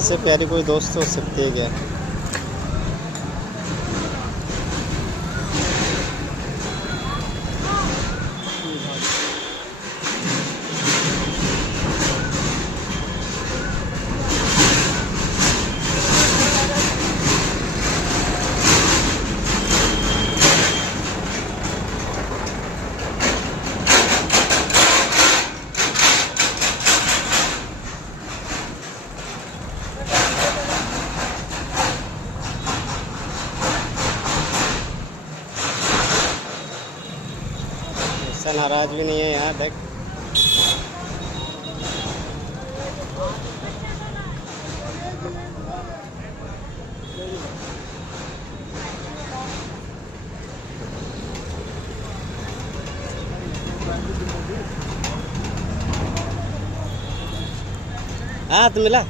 इनसे प्यारी कोई दोस्त हो सकती है क्या? ऐसा नाराज भी नहीं है यार, देख। हाँ तो मिला।